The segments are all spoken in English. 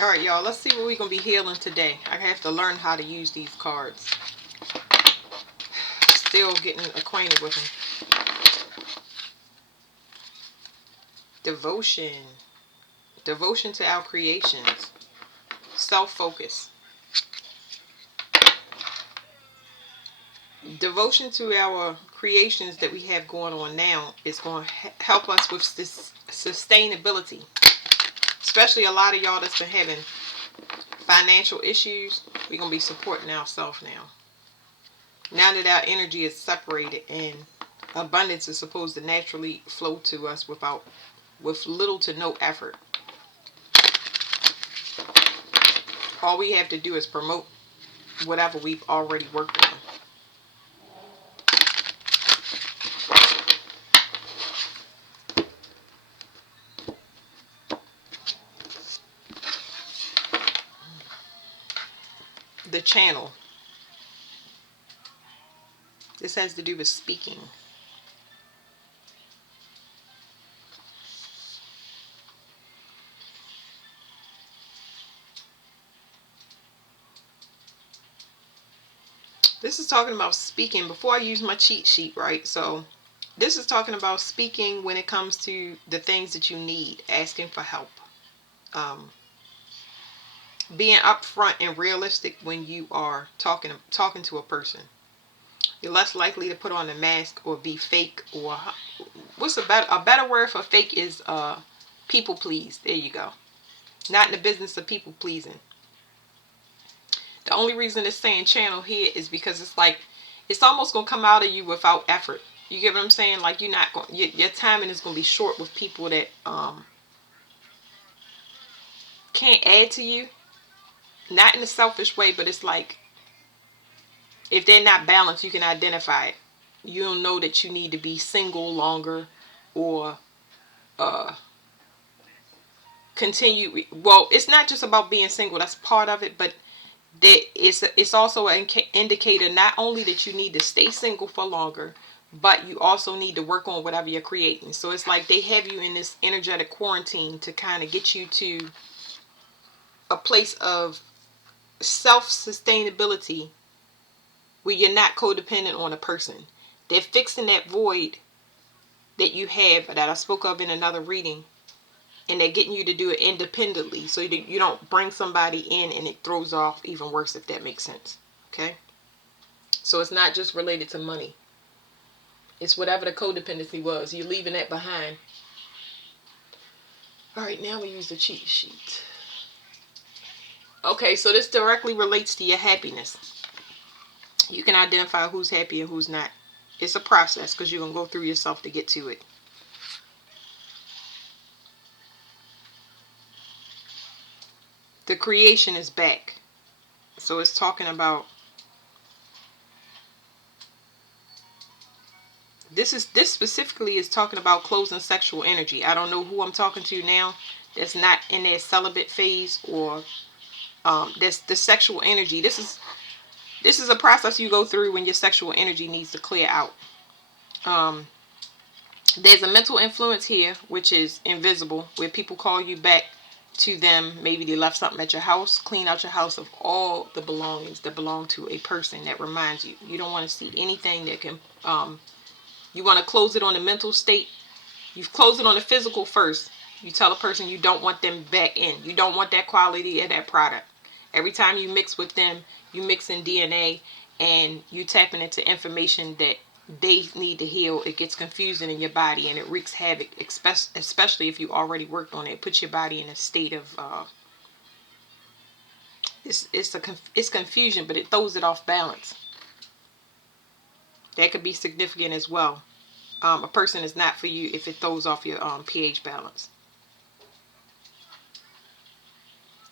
All right, y'all. Let's see what we're gonna be healing today. I have to learn how to use these cards. Still getting acquainted with them. Devotion. Devotion to our creations. Self-focus. Devotion to our creations that we have going on now is going to help us with this sustainability. Especially a lot of y'all that's been having financial issues. We're going to be supporting ourselves now. Now that our energy is separated and abundance is supposed to naturally flow to us with little to no effort. All we have to do is promote whatever we've already worked on. The channel. This has to do with speaking. This is talking about speaking. Before I use my cheat sheet, right? So this is talking about speaking when it comes to the things that you need, asking for help. Being upfront and realistic when you are talking to a person. You're less likely to put on a mask or be fake, or what's a better word for fake is people please. There you go. Not in the business of people pleasing. The only reason it's saying channel here is because it's like it's almost gonna come out of you without effort. You get what I'm saying? Like you're not going, your timing is gonna be short with people that can't add to you. Not in a selfish way, but it's like if they're not balanced, you can identify it. You'll know that you need to be single longer, or uh, continue. Well, it's not just about being single. That's part of it, but that it's also an indicator not only that you need to stay single for longer, but you also need to work on whatever you're creating. So it's like they have you in this energetic quarantine to kind of get you to a place of self-sustainability where you're not codependent on a person. They're fixing that void that you have that I spoke of in another reading, and they're getting you to do it independently so you don't bring somebody in and it throws off even worse, if that makes sense. Okay, so it's not just related to money. It's whatever the codependency was, you're leaving that behind. All right, now we use the cheat sheet. Okay, so this directly relates to your happiness. You can identify who's happy and who's not. It's a process because you're going to go through yourself to get to it. The creation is back. So it's talking about this specifically is talking about closing sexual energy. I don't know who I'm talking to now that's not in their celibate phase, or that's the sexual energy. This is a process you go through when your sexual energy needs to clear out. There's a mental influence here, which is invisible, where people call you back to them. Maybe they left something at your house. Clean out your house of all the belongings that belong to a person that reminds you. You don't want to see anything that can, you want to close it on the mental state. You've closed it on the physical first. You tell a person you don't want them back in. You don't want that quality of that product. Every time you mix with them, you mix in DNA and you tapping into information that they need to heal. It gets confusing in your body and it wreaks havoc, especially if you already worked on it. It puts your body in a state of it's confusion, but it throws it off balance. That could be significant as well. A person is not for you if it throws off your pH balance.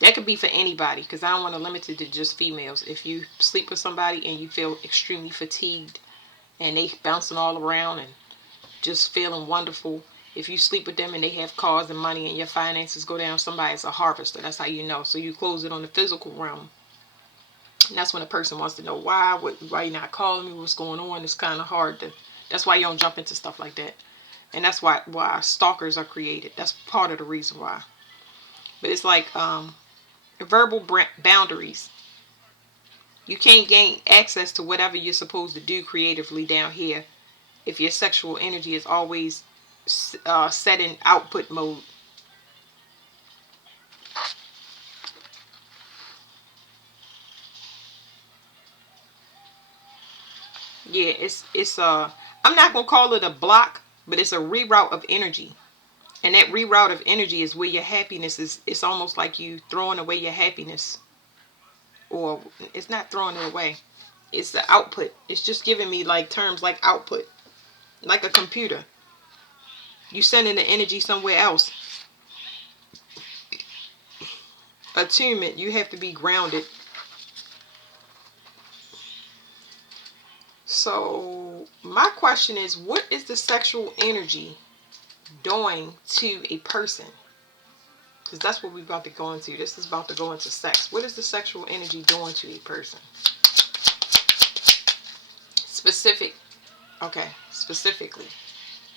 That could be for anybody, because I don't want to limit it to just females. If you sleep with somebody and you feel extremely fatigued and they bouncing all around and just feeling wonderful, if you sleep with them and they have cars and money and your finances go down, somebody's a harvester. That's how you know. So you close it on the physical realm. And that's when a person wants to know why you're not calling me, what's going on. It's kind of hard to, that's why you don't jump into stuff like that. And that's why stalkers are created. That's part of the reason why. But it's like Verbal boundaries. You can't gain access to whatever you're supposed to do creatively down here if your sexual energy is always set in output mode. Yeah, it's I'm not gonna call it a block, but it's a reroute of energy. And that reroute of energy is where your happiness is. It's almost like you throwing away your happiness. Or it's not throwing it away. It's the output. It's just giving me like terms like output. Like a computer. You sending the energy somewhere else. Attunement, you have to be grounded. So my question is, what is the sexual energy doing to a person? Because that's what we're about to go into. This is about to go into sex. What is the sexual energy doing to a person? Specifically.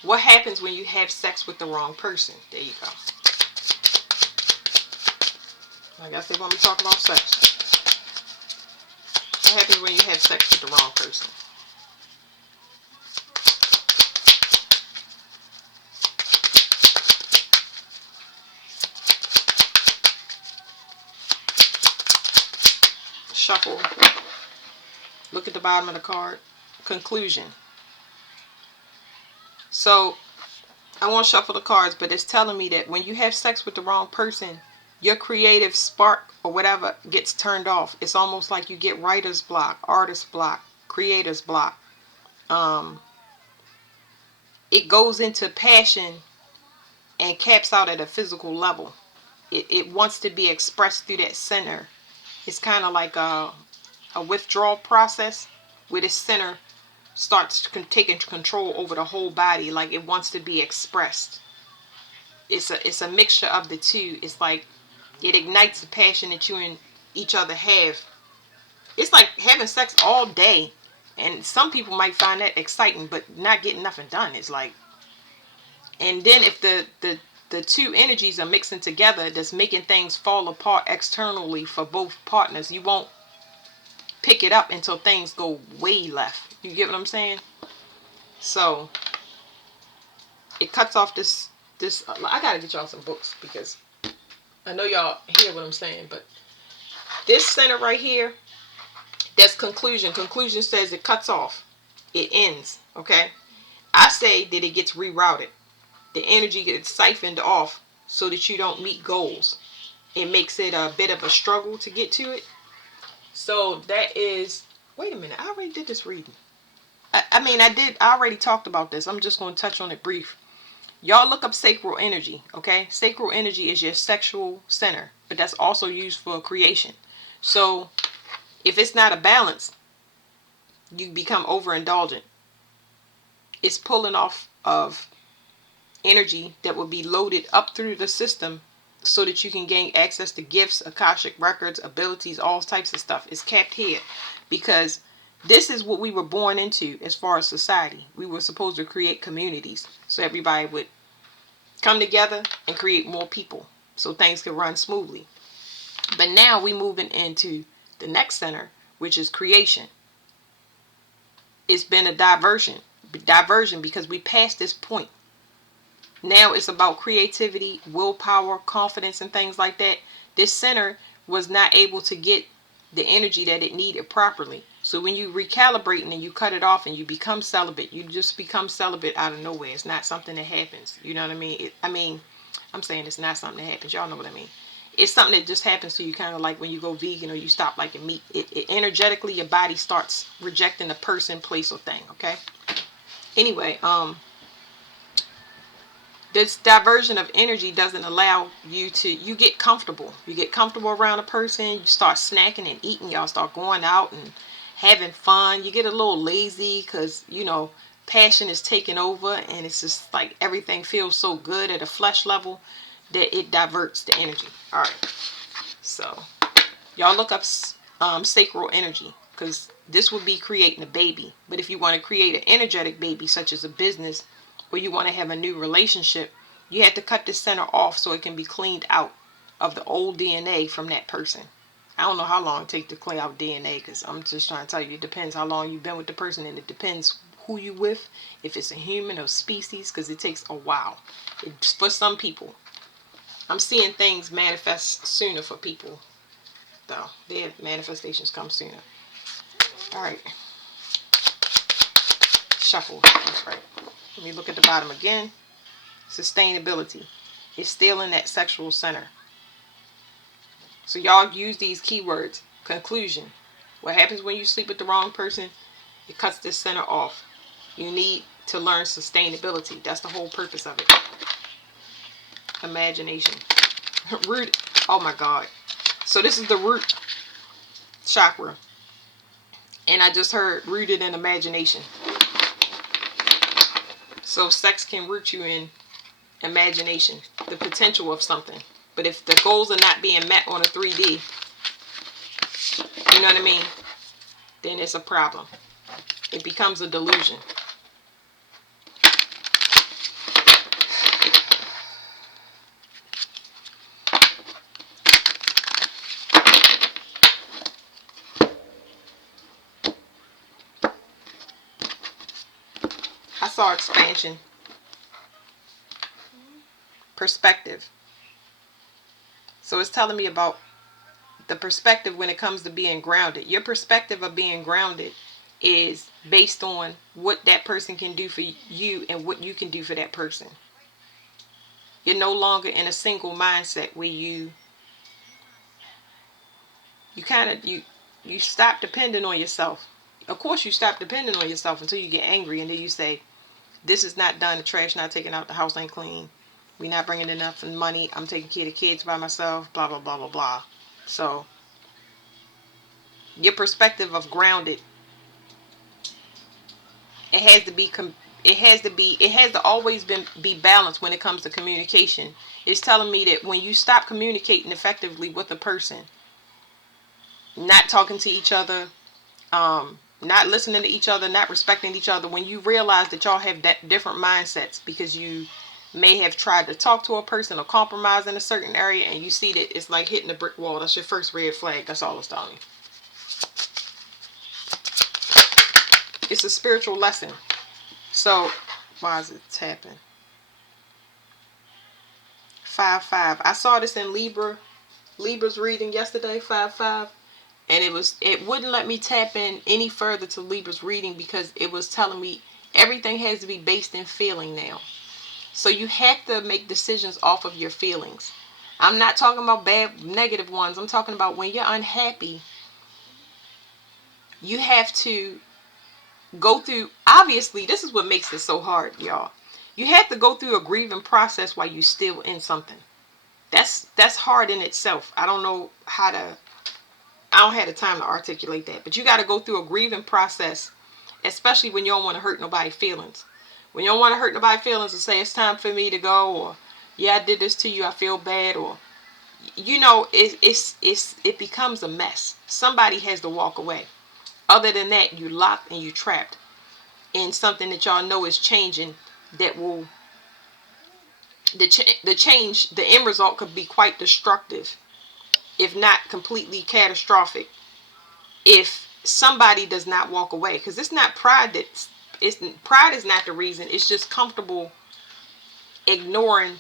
What happens when you have sex with the wrong person? There you go. I guess they want me to talk about sex. What happens when you have sex with the wrong person? Shuffle. Look at the bottom of the card. Conclusion. So, I won't shuffle the cards, but it's telling me that when you have sex with the wrong person, your creative spark or whatever gets turned off. It's almost like you get writer's block, artist block, creator's block. It goes into passion and caps out at a physical level. It wants to be expressed through that center. It's kind of like a withdrawal process where the center starts taking control over the whole body, like it wants to be expressed. It's a mixture of the two. It's like it ignites the passion that you and each other have. It's like having sex all day, and some people might find that exciting, but not getting nothing done. It's like, and then if the two energies are mixing together, that's making things fall apart externally for both partners. You won't pick it up until things go way left. You get what I'm saying? So it cuts off this. I gotta get y'all some books because I know y'all hear what I'm saying. But this center right here, that's conclusion. Conclusion says it cuts off. It ends. Okay. I say that it gets rerouted. The energy gets siphoned off so that you don't meet goals. It makes it a bit of a struggle to get to it. So that is, wait a minute, I already did this reading. I already talked about this. I'm just going to touch on it brief. Y'all look up sacral energy, okay? Sacral energy is your sexual center, but that's also used for creation. So if it's not a balance, you become overindulgent. It's pulling off of energy that will be loaded up through the system so that you can gain access to gifts, Akashic records, abilities, all types of stuff. It's capped here because this is what we were born into as far as society. We were supposed to create communities so everybody would come together and create more people so things could run smoothly. But now we moving into the next center, which is creation. It's been a diversion because we passed this point. Now it's about creativity, willpower, confidence, and things like that. This center was not able to get the energy that it needed properly. So when you recalibrate and you cut it off and you become celibate, you just become celibate out of nowhere. It's not something that happens. You know what I mean? I'm saying it's not something that happens. Y'all know what I mean. It's something that just happens to you, kind of like when you go vegan or you stop liking meat. It energetically, your body starts rejecting the person, place, or thing. Okay. Anyway, this diversion of energy doesn't allow you to, you get comfortable. You get comfortable around a person. You start snacking and eating. Y'all start going out and having fun. You get a little lazy because, passion is taking over and it's just like everything feels so good at a flesh level that it diverts the energy. All right. So y'all look up sacral energy because this would be creating a baby. But if you want to create an energetic baby, such as a business, or you want to have a new relationship, you have to cut the center off so it can be cleaned out. of the old DNA from that person. I don't know how long it takes to clean out DNA, because I'm just trying to tell you, it depends how long you've been with the person, and it depends who you with, if it's a human or species, because it takes a while. For some people, I'm seeing things manifest sooner for people, though. Their manifestations come sooner. All right. Shuffle. That's right. Let me look at the bottom again. Sustainability. It's still in that sexual center. So y'all use these keywords. Conclusion. What happens when you sleep with the wrong person? It cuts this center off. You need to learn sustainability. That's the whole purpose of it. Imagination. Root. Oh my God. So this is the root chakra. And I just heard rooted in imagination. So sex can root you in imagination. The potential of something. But if the goals are not being met on a 3D, you know what I mean? Then it's a problem. It becomes a delusion. I saw expansion. Perspective. So it's telling me about the perspective when it comes to being grounded. Your perspective of being grounded is based on what that person can do for you and what you can do for that person. You're no longer in a single mindset where you stop depending on yourself. Of course you stop depending on yourself until you get angry, and then you say, this is not done, the trash not taken out, the house ain't clean, we're not bringing enough money, I'm taking care of the kids by myself, blah blah blah blah blah. So your perspective of grounded, it has to always be balanced when it comes to communication. It's telling me that when you stop communicating effectively with a person, not talking to each other, not listening to each other, not respecting each other, when you realize that y'all have different mindsets because you may have tried to talk to a person or compromise in a certain area, and you see that it's like hitting a brick wall, that's your first red flag. That's all it's telling you. It's a spiritual lesson. So why is it tapping? 5-5. I saw this in Libra's reading yesterday, 5-5. And it wouldn't let me tap in any further to Libra's reading because it was telling me everything has to be based in feeling now. So you have to make decisions off of your feelings. I'm not talking about bad, negative ones. I'm talking about when you're unhappy, you have to go through, obviously, this is what makes it so hard, y'all. You have to go through a grieving process while you're still in something. That's hard in itself. I don't have the time to articulate that. But you got to go through a grieving process, especially when you don't want to hurt nobody's feelings. When you don't want to hurt nobody's feelings and say it's time for me to go, or yeah, I did this to you, I feel bad, or it becomes a mess. Somebody has to walk away. Other than that, you locked and you trapped in something that y'all know is changing. That will the end result could be quite destructive, if not completely catastrophic, if somebody does not walk away. Because it's not pride pride is not the reason. It's just comfortable ignoring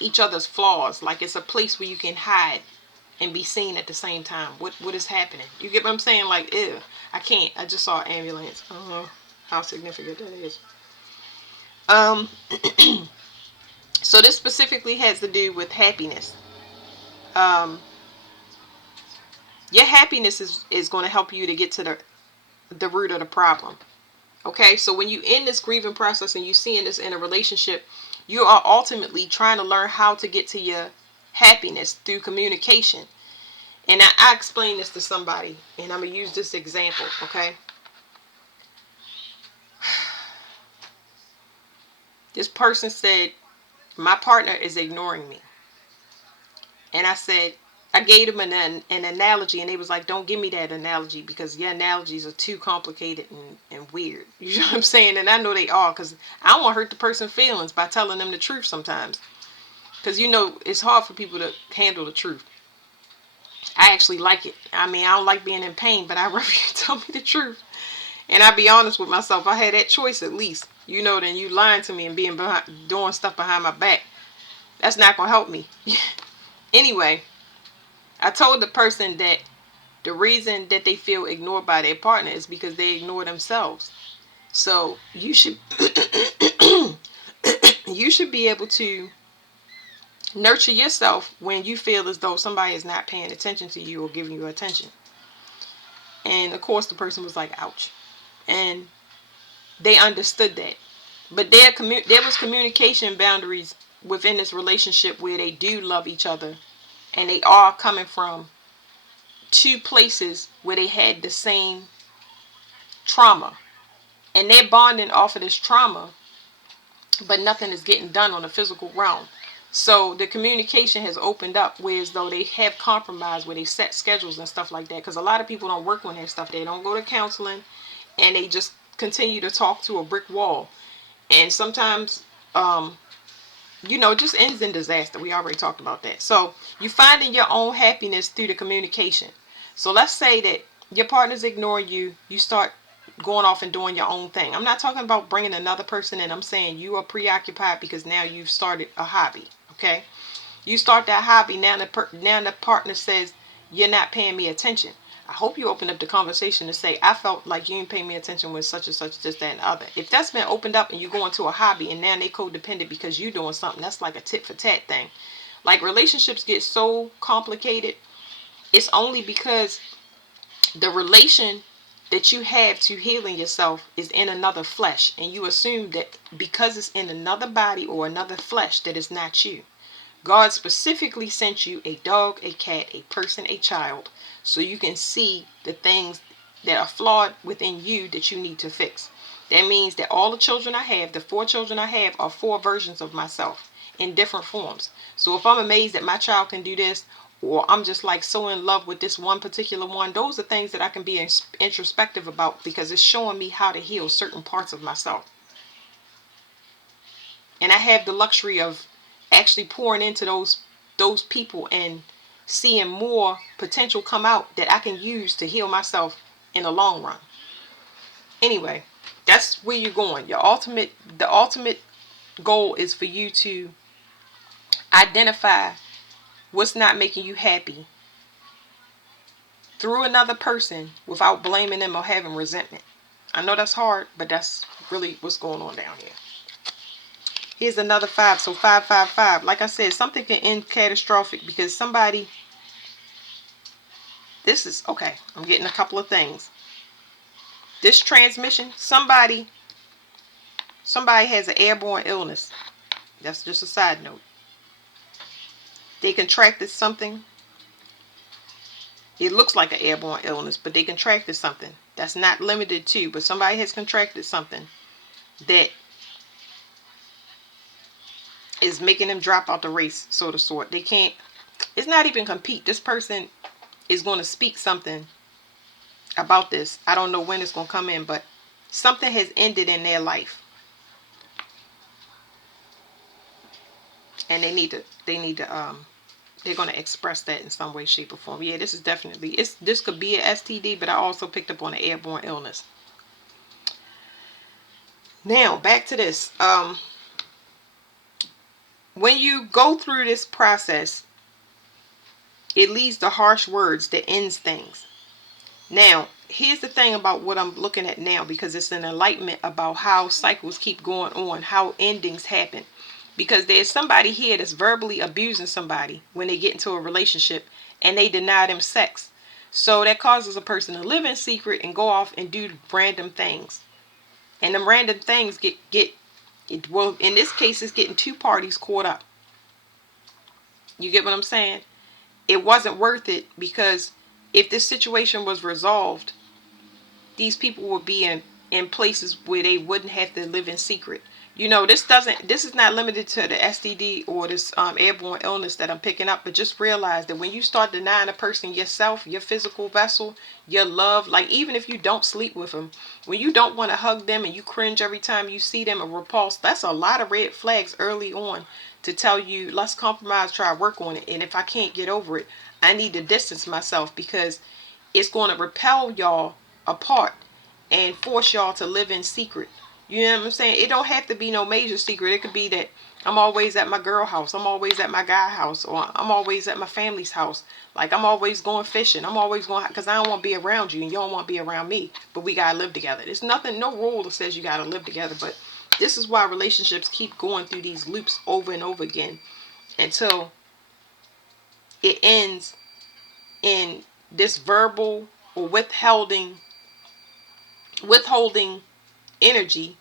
each other's flaws. Like it's a place where you can hide and be seen at the same time. What is happening? You get what I'm saying? Like, ew, I can't. I just saw an ambulance. I don't know how significant that is. So this specifically has to do with happiness. Your happiness is going to help you to get to the root of the problem. Okay, so when you in this grieving process and you seeing this in a relationship, you are ultimately trying to learn how to get to your happiness through communication. And I explained this to somebody, and I'm going to use this example, okay? This person said, my partner is ignoring me. And I said, I gave them an analogy, and they was like, don't give me that analogy because your analogies are too complicated and weird. You know what I'm saying? And I know they are, because I don't want to hurt the person's feelings by telling them the truth sometimes. Because it's hard for people to handle the truth. I actually like it. I mean, I don't like being in pain, but I'd rather you tell me the truth. And I be honest with myself. I had that choice at least. Then you lying to me and doing stuff behind my back. That's not going to help me. Anyway, I told the person that the reason that they feel ignored by their partner is because they ignore themselves. So you should you should be able to nurture yourself when you feel as though somebody is not paying attention to you or giving you attention. And of course the person was like, ouch. And they understood that. But there was communication boundaries within this relationship where they do love each other. And they are coming from two places where they had the same trauma. And they're bonding off of this trauma. But nothing is getting done on the physical realm. So the communication has opened up, whereas though they have compromised, where they set schedules and stuff like that. Because a lot of people don't work on that stuff. They don't go to counseling, and they just continue to talk to a brick wall. And sometimes, just ends in disaster. We already talked about that. So you finding your own happiness through the communication. So let's say that your partner's ignoring you. You start going off and doing your own thing. I'm not talking about bringing another person in. I'm saying you are preoccupied because now you've started a hobby. Okay, you start that hobby. Now the partner says, you're not paying me attention. I hope you open up the conversation to say, I felt like you didn't pay me attention with such and such, this, that, and the other. If that's been opened up and you go into a hobby and now they codependent because you're doing something, that's like a tit for tat thing. Like relationships get so complicated. It's only because the relation that you have to healing yourself is in another flesh, and you assume that because it's in another body or another flesh that it's not you. God specifically sent you a dog, a cat, a person, a child, so you can see the things that are flawed within you that you need to fix. That means that all the children I have, the 4 children I have, are 4 versions of myself in different forms. So if I'm amazed that my child can do this, or I'm just like so in love with this one particular one, those are things that I can be introspective about, because it's showing me how to heal certain parts of myself. And I have the luxury of actually pouring into those people and seeing more potential come out that I can use to heal myself in the long run. Anyway, that's where you're going. The ultimate goal is for you to identify what's not making you happy through another person without blaming them or having resentment. I know that's hard, but that's really what's going on down here. Here's another 5. So 555. Like I said, something can end catastrophic because somebody. This is okay. I'm getting a couple of things. This transmission. Somebody has an airborne illness. That's just a side note. They contracted something. It looks like an airborne illness, but they contracted something. That's not limited to, but somebody has contracted something that is making them drop out the race, sort of sort. They can't, it's not even compete. This person is going to speak something about this. I don't know when it's going to come in, but something has ended in their life. And they're going to express that in some way, shape, or form. Yeah, this is definitely, this could be an STD, but I also picked up on an airborne illness. Now, back to this. When you go through this process, it leads to harsh words that ends things. Now, here's the thing about what I'm looking at now, because it's an enlightenment about how cycles keep going on, how endings happen. Because there's somebody here that's verbally abusing somebody when they get into a relationship and they deny them sex. So that causes a person to live in secret and go off and do random things. And them random things well, in this case, it's getting 2 parties caught up. You get what I'm saying? It wasn't worth it, because if this situation was resolved, these people would be in places where they wouldn't have to live in secret. This is not limited to the STD or this airborne illness that I'm picking up, but just realize that when you start denying a person yourself, your physical vessel, your love, like even if you don't sleep with them, when you don't want to hug them and you cringe every time you see them or repulse, that's a lot of red flags early on to tell you, let's compromise, try to work on it. And if I can't get over it, I need to distance myself, because it's going to repel y'all apart and force y'all to live in secret. You know what I'm saying? It don't have to be no major secret. It could be that I'm always at my girl house, I'm always at my guy house, or I'm always at my family's house. Like, I'm always going fishing, I'm always going, because I don't want to be around you and you don't want to be around me, but we gotta live together. There's nothing, no rule that says you gotta live together, but this is why relationships keep going through these loops over and over again until it ends in this verbal or withholding energy.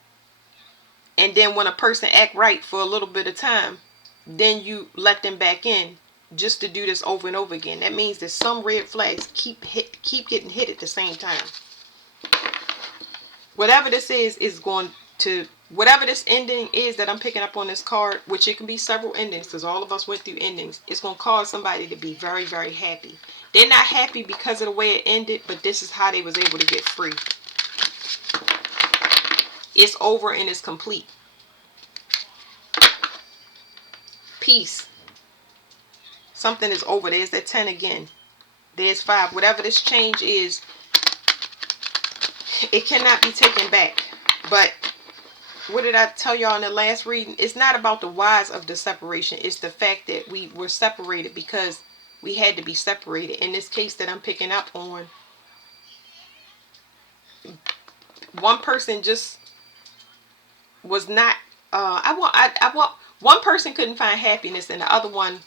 And then when a person act right for a little bit of time, then you let them back in just to do this over and over again. That means that some red flags keep getting hit at the same time. Whatever this is going to, whatever this ending is that I'm picking up on this card, which it can be several endings because all of us went through endings, it's going to cause somebody to be very, very happy. They're not happy because of the way it ended, but this is how they was able to get free. It's over and it's complete. Peace. Something is over. There's that 10 again. There's 5. Whatever this change is, it cannot be taken back. But what did I tell y'all in the last reading? It's not about the whys of the separation. It's the fact that we were separated because we had to be separated. In this case that I'm picking up on, one person just was not, one person couldn't find happiness and the other one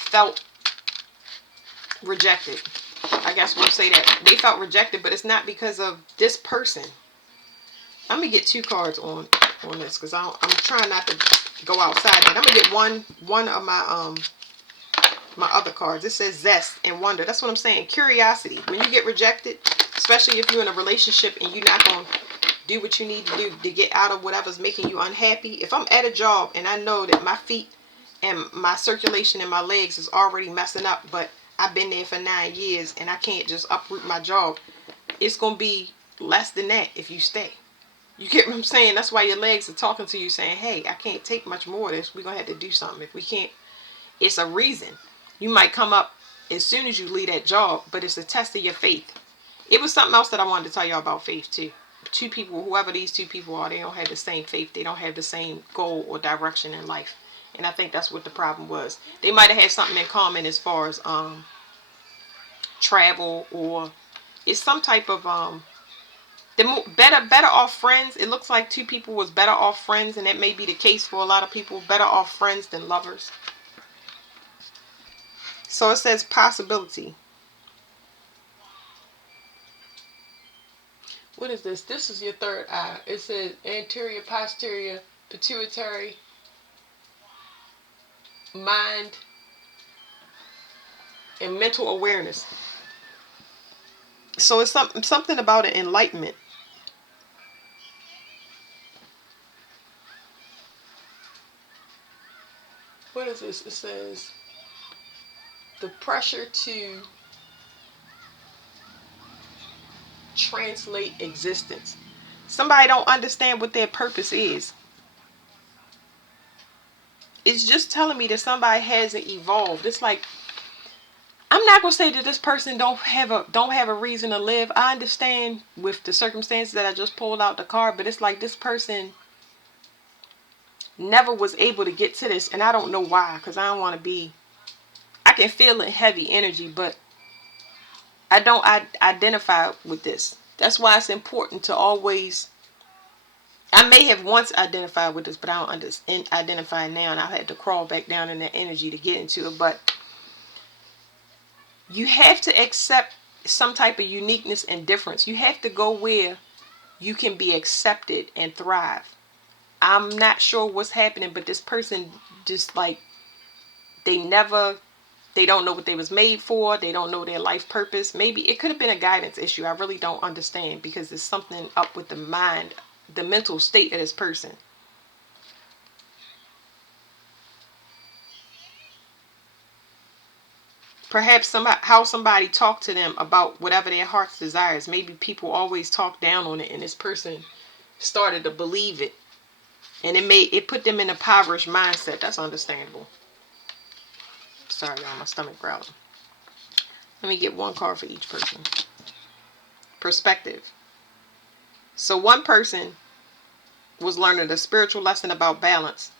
felt rejected. I guess we'll say that. They felt rejected, but it's not because of this person. I'm going to get 2 cards on this because I'm trying not to go outside that. I'm going to get one of my other cards. It says zest and wonder. That's what I'm saying. Curiosity. When you get rejected, especially if you're in a relationship and you're not going to do what you need to do to get out of whatever's making you unhappy. If I'm at a job and I know that my feet and my circulation in my legs is already messing up, but I've been there for 9 years and I can't just uproot my job, it's going to be less than that if you stay. You get what I'm saying? That's why your legs are talking to you saying, hey, I can't take much more of this. We're going to have to do something. If we can't, it's a reason. You might come up as soon as you leave that job, but it's a test of your faith. It was something else that I wanted to tell y'all about faith too. 2 people, whoever these 2 people are, they don't have the same faith. They don't have the same goal or direction in life. And I think that's what the problem was. They might have had something in common as far as travel, or it's some type of better off friends. It looks like 2 people was better off friends, and that may be the case for a lot of people. Better off friends than lovers. So it says possibility. What is this? This is your third eye. It says anterior, posterior, pituitary, mind, and mental awareness. So it's something about an enlightenment. What is this? It says the pressure to translate existence. Somebody don't understand what their purpose is. It's just telling me that somebody hasn't evolved. It's like, I'm not gonna say that this person don't have a reason to live. I understand with the circumstances that I just pulled out the card, but it's like this person never was able to get to this, and I don't know why, because I don't want to be, I can feel a heavy energy, but I don't identify with this. That's why it's important to always, I may have once identified with this, but I don't identify now, and I had to crawl back down in that energy to get into it. But you have to accept some type of uniqueness and difference. You have to go where you can be accepted and thrive. I'm not sure what's happening, but this person just like, they don't know what they was made for. They don't know their life purpose. Maybe it could have been a guidance issue. I really don't understand, because there's something up with the mind, the mental state of this person. Perhaps how somebody talked to them about whatever their heart's desires. Maybe people always talk down on it, and this person started to believe it. And it put them in a impoverished mindset. That's understandable. Sorry, y'all, my stomach growling. Let me get one card for each person. Perspective. So one person was learning a spiritual lesson about balance.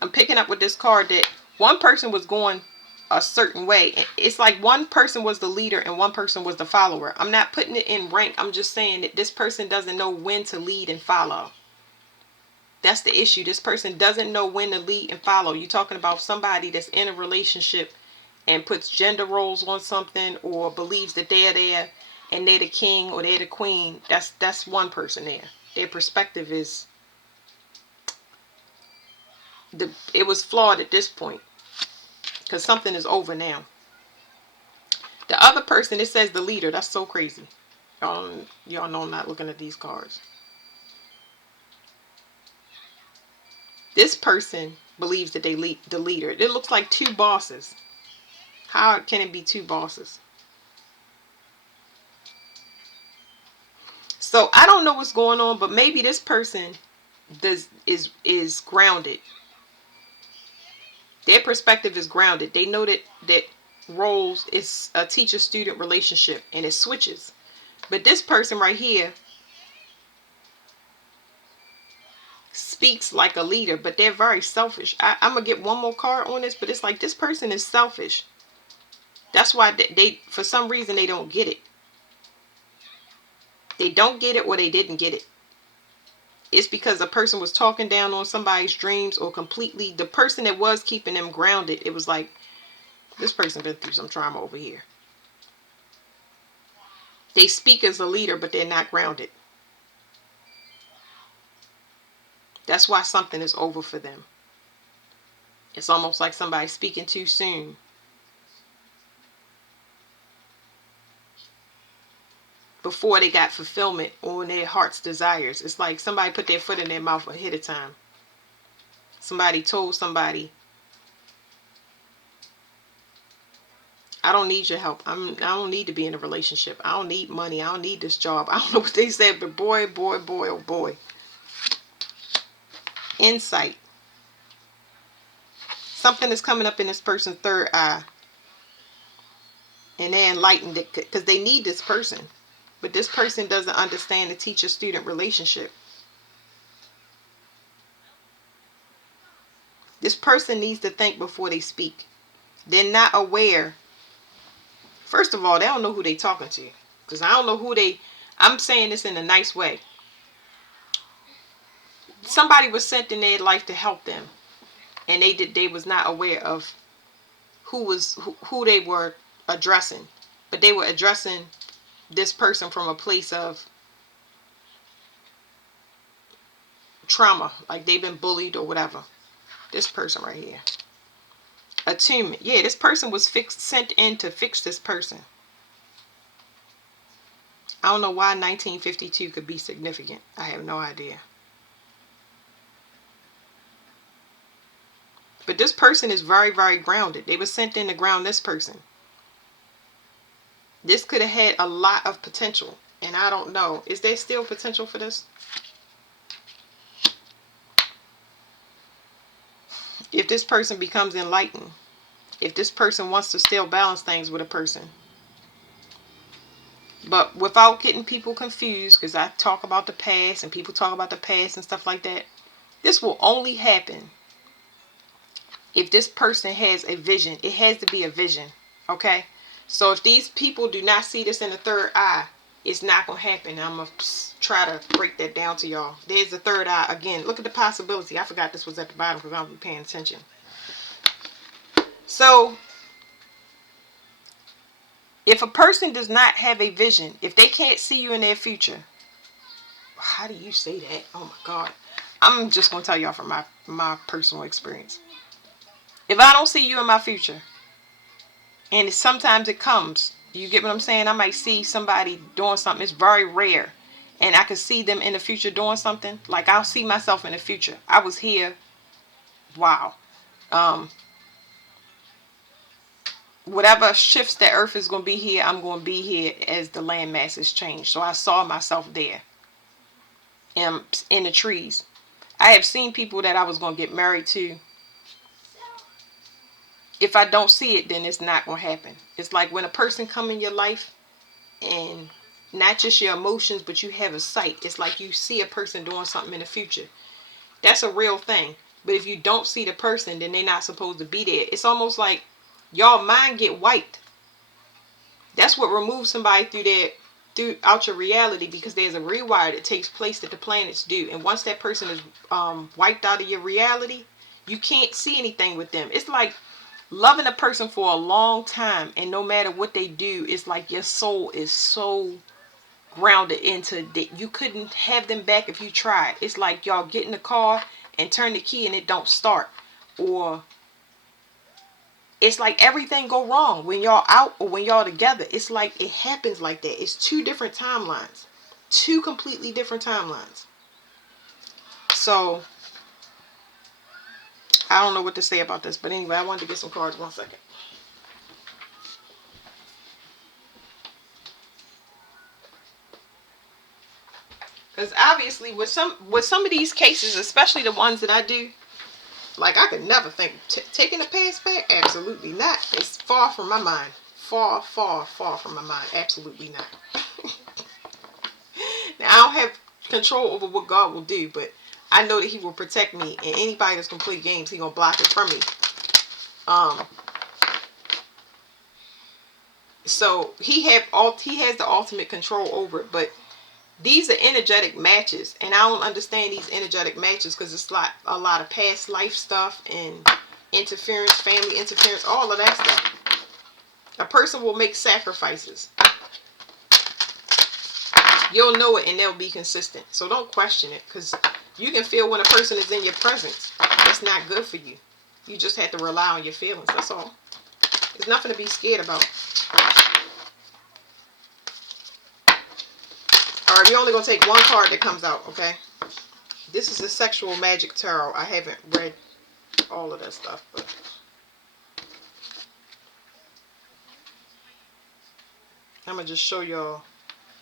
I'm picking up with this card that one person was going a certain way. It's like one person was the leader and one person was the follower. I'm not putting it in rank. I'm just saying that this person doesn't know when to lead and follow. That's the issue. This person doesn't know when to lead and follow. You're talking about somebody that's in a relationship and puts gender roles on something, or believes that they're there and they're the king or they're the queen. That's one person there. Their perspective is it was flawed at this point, because something is over now. The other person, it says the leader. That's so crazy. Y'all know I'm not looking at these cards. This person believes that they lead the leader. It looks like two bosses. How can it be two bosses? So I don't know what's going on, but maybe this person is grounded. Their perspective is grounded. They know that roles is a teacher-student relationship and it switches. But this person right here speaks like a leader, but they're very selfish. I'm going to get one more card on this, but it's like this person is selfish. That's why they for some reason, they don't get it. They don't get it, or they didn't get it. It's because a person was talking down on somebody's dreams, or completely the person that was keeping them grounded. It was like, this person been through some trauma over here. They speak as a leader, but they're not grounded. That's why something is over for them. It's almost like somebody speaking too soon. Before they got fulfillment on their heart's desires. It's like somebody put their foot in their mouth ahead of time. Somebody told somebody, I don't need your help. I don't need to be in a relationship. I don't need money. I don't need this job. I don't know what they said, but boy, oh boy. Insight. Something is coming up in this person's third eye. And they're enlightened because they need this person. But this person doesn't understand the teacher-student relationship. This person needs to think before they speak. They're not aware. First of all, they don't know who they're talking to. Because I don't know who I'm saying this in a nice way. Somebody was sent in their life to help them. And they was not aware of who they were addressing. But they were addressing this person from a place of trauma. Like they've been bullied or whatever. This person right here. Attunement. Yeah, this person was sent in to fix this person. I don't know why 1952 could be significant. I have no idea. But this person is very, very grounded. They were sent in to ground this person. This could have had a lot of potential. And I don't know. Is there still potential for this? If this person becomes enlightened. If this person wants to still balance things with a person. But without getting people confused, because I talk about the past and people talk about the past and stuff like that. This will only happen if this person has a vision. It has to be a vision. Okay? So if these people do not see this in the third eye, it's not going to happen. I'm going to try to break that down to y'all. There's the third eye. Again, look at the possibility. I forgot this was at the bottom because I don't be paying attention. So if a person does not have a vision, if they can't see you in their future, how do you say that? Oh my God. I'm just going to tell y'all from my personal experience. If I don't see you in my future, and sometimes it comes, you get what I'm saying? I might see somebody doing something. It's very rare. And I could see them in the future doing something. Like I'll see myself in the future. I was here. Wow. Whatever shifts that earth is going to be here, I'm going to be here as the land masses change. So I saw myself there. in the trees. I have seen people that I was going to get married to. If I don't see it, then it's not going to happen. It's like when a person come in your life, and not just your emotions, but you have a sight. It's like you see a person doing something in the future. That's a real thing. But if you don't see the person, then they're not supposed to be there. It's almost like y'all mind get wiped. That's what removes somebody throughout your reality, because there's a rewire that takes place that the planets do. And once that person is wiped out of your reality, you can't see anything with them. It's like loving a person for a long time, and no matter what they do, it's like your soul is so grounded into that you couldn't have them back if you tried. It's like y'all get in the car and turn the key and it don't start, or it's like everything go wrong when y'all out or when y'all together. It's like it happens like that. It's two different timelines, two completely different timelines. So I don't know what to say about this, but anyway, I wanted to get some cards. 1 second. Because obviously with some of these cases, especially the ones that I do, like I could never think taking the past back. Absolutely not. It's far from my mind. Far, far, far from my mind. Absolutely not. Now I don't have control over what God will do, but I know that He will protect me. And anybody that's gonna play games, He gonna block it from me. So He has the ultimate control over it, but these are energetic matches, and I don't understand these energetic matches because it's like a lot of past life stuff and interference, family interference, all of that stuff. A person will make sacrifices. You'll know it and they'll be consistent. So don't question it, because you can feel when a person is in your presence. It's not good for you. You just have to rely on your feelings. That's all. There's nothing to be scared about. Alright, we're only going to take one card that comes out, okay? This is the Sexual Magic Tarot. I haven't read all of that stuff, but I'm going to just show y'all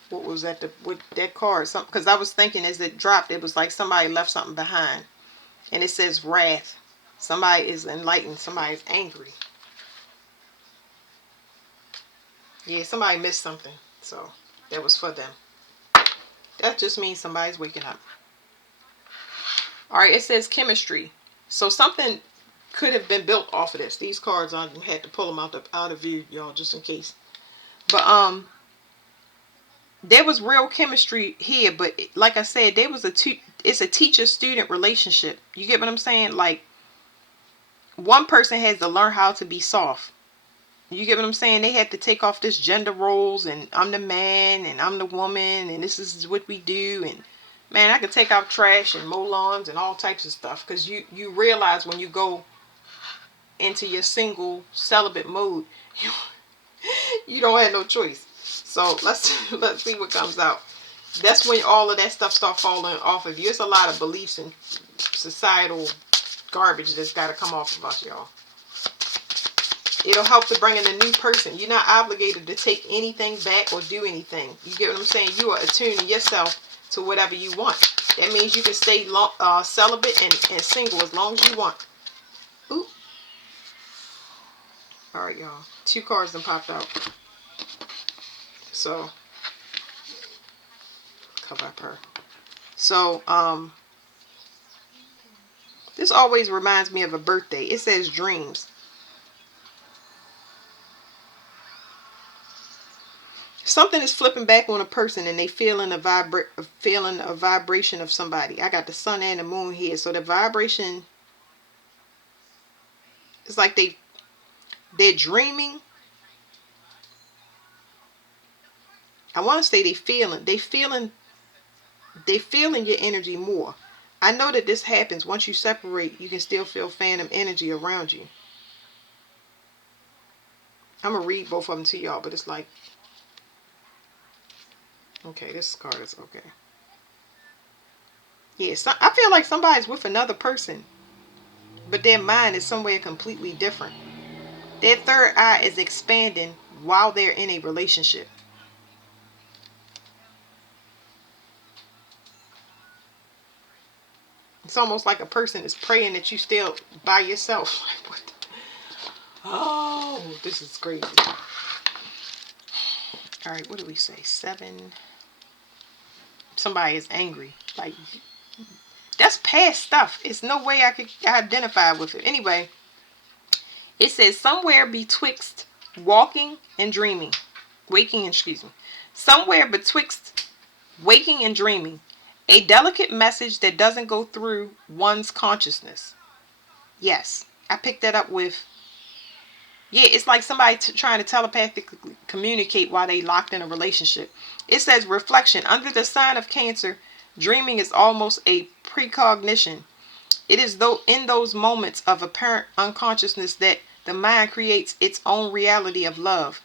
what was with that card. Because I was thinking as it dropped, it was like somebody left something behind. And it says wrath. Somebody is enlightened. Somebody is angry. Yeah, somebody missed something. So that was for them. That just means somebody's waking up. Alright, it says chemistry. So something could have been built off of this. These cards, I had to pull them out of view, y'all, just in case. But there was real chemistry here, but like I said, it's a teacher-student relationship. You get what I'm saying? Like, one person has to learn how to be soft. You get what I'm saying? They had to take off this gender roles, and I'm the man and I'm the woman and this is what we do. And man, I could take out trash and mow lawns and all types of stuff, because you realize when you go into your single celibate mode, you don't have no choice. So let's see what comes out. That's when all of that stuff start falling off of you. It's a lot of beliefs and societal garbage that's got to come off of us, y'all. It'll help to bring in a new person. You're not obligated to take anything back or do anything. You get what I'm saying? You are attuning yourself to whatever you want. That means you can stay celibate and single as long as you want. Ooh. Alright, y'all. 2 cards then popped out. So, cover up her. So, this always reminds me of a birthday. It says dreams. Something is flipping back on a person, and they feeling a vibration of somebody. I got the sun and the moon here, so the vibration is like they're dreaming. I want to say they feeling your energy more. I know that this happens once you separate. You can still feel phantom energy around you. I'm gonna read both of them to y'all, but it's like, okay, this card is okay. Yeah, I feel like somebody's with another person, but their mind is somewhere completely different. Their third eye is expanding while they're in a relationship. It's almost like a person is praying that you still by yourself. What the? Oh, this is crazy. All right, what do we say? 7. Somebody is angry. Like, that's past stuff. It's no way I could identify with it. Anyway, it says somewhere betwixt walking and dreaming. Somewhere betwixt waking and dreaming. A delicate message that doesn't go through one's consciousness. Yes, I picked that up with, yeah, it's like somebody trying to telepathically communicate while they locked in a relationship. It says reflection. Under the sign of Cancer, dreaming is almost a precognition. It is though in those moments of apparent unconsciousness that the mind creates its own reality of love.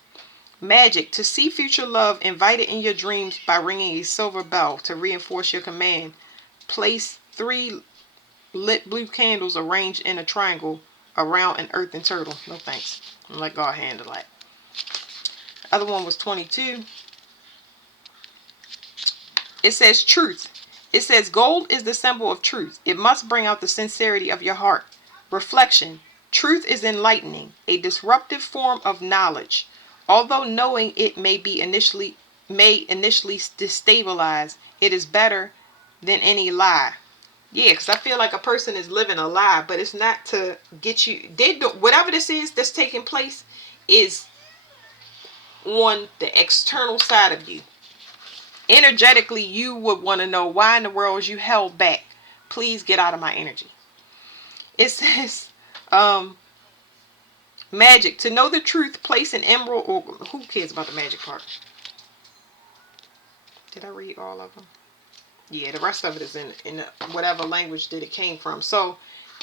Magic. To see future love invited in your dreams by ringing a silver bell to reinforce your command. Place 3 lit blue candles arranged in a triangle around an earthen turtle. No thanks. Let God handle that. Other one was 22. It says truth. It says gold is the symbol of truth. It must bring out the sincerity of your heart. Reflection. Truth is enlightening, a disruptive form of knowledge. Although knowing it may initially destabilize, it is better than any lie. Yeah, because I feel like a person is living a lie, but it's not to get you. They do whatever this is that's taking place is on the external side of you. Energetically, you would want to know why in the world is you held back. Please get out of my energy. It says, magic. To know the truth, place an emerald. Or who cares about the magic part? Did I read all of them? Yeah, the rest of it is in whatever language that it came from. So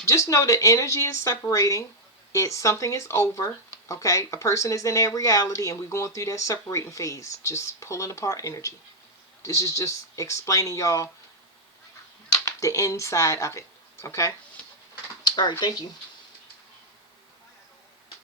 just know that energy is separating. Something is over. Okay, a person is in their reality, and we're going through that separating phase, just pulling apart energy. This is just explaining y'all the inside of it. Okay. All right. Thank you.